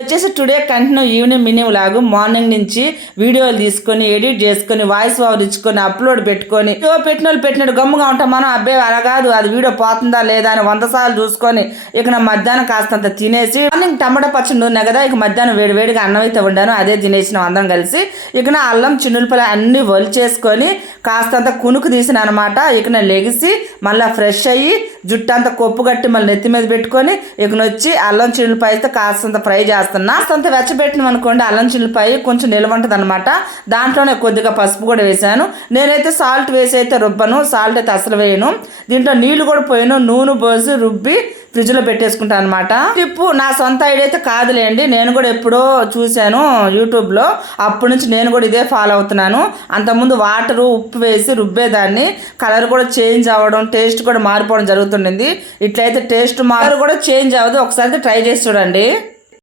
వచ్చేసి today continue evening mini vlog morning నుంచి వీడియోలు తీసుకొని ఎడిట్ చేసుకొని వాయిస్ ఓవర్ ఇచ్చుకొని అప్లోడ్ పెట్టుకొని వీడియో పెట్టిన వాళ్ళు పెట్టినట్టు గమ్ముగా ఉంటాం మనం అబ్బాయి అలా కాదు అది వీడియో పోతుందా లేదా అని వంద సార్లు చూసుకొని ఇక నా మధ్యాహ్నం కాస్తంత తినేసి మార్నింగ్ టమాటా పచ్చడి ఉన్నాయి కదా ఇక మధ్యాహ్నం వేడి వేడిగా అన్నం అయితే ఉండాను అదే తినేసిన అందరం కలిసి. ఇక నా అల్లం చిన్నులపల్లి అన్ని ఒలిచేసుకొని కాస్తంత కునుకు తీసిన అనమాట ఇక నేను లెగిసి మళ్ళీ ఫ్రెష్ అయ్యి జుట్టు అంతా కొప్పు కట్టి మళ్ళీ నెత్తి మీద పెట్టుకొని ఇకనొచ్చి అల్లం చిన్నులపాయ అయితే కాస్తంత ఫ్రై చేస్తున్నా. కాస్తంత వెచ్చబెట్టినాం అనుకోండి అల్లం చిన్నులపాయ కొంచెం నిల్వ ఉంటుంది అనమాట దాంట్లోనే కొద్దిగా పసుపు కూడా వేసాను నేనైతే సాల్ట్ వేసి అయితే రుబ్బను సాల్ట్ అయితే అసలు వేయను. దీంట్లో నీళ్ళు కూడా పోయాను. నూనె పోసి రుబ్బి ఫ్రిడ్జ్లో పెట్టేసుకుంటాను అనమాట టిప్పు నా సొంత ఐడియా అయితే కాదులేండి. నేను కూడా ఎప్పుడో చూశాను యూట్యూబ్లో అప్పటి నుంచి నేను కూడా ఇదే ఫాలో అవుతున్నాను. అంతకుముందు వాటరు ఉప్పు వేసి రుబ్బేదాన్ని. కలర్ కూడా చేంజ్ అవ్వడం టేస్ట్ కూడా మారిపోవడం జరుగుతుండింది. ఇట్లయితే టేస్ట్ మారు కూడా చేంజ్ అవ్వదు. ఒకసారి ట్రై చేసి చూడండి.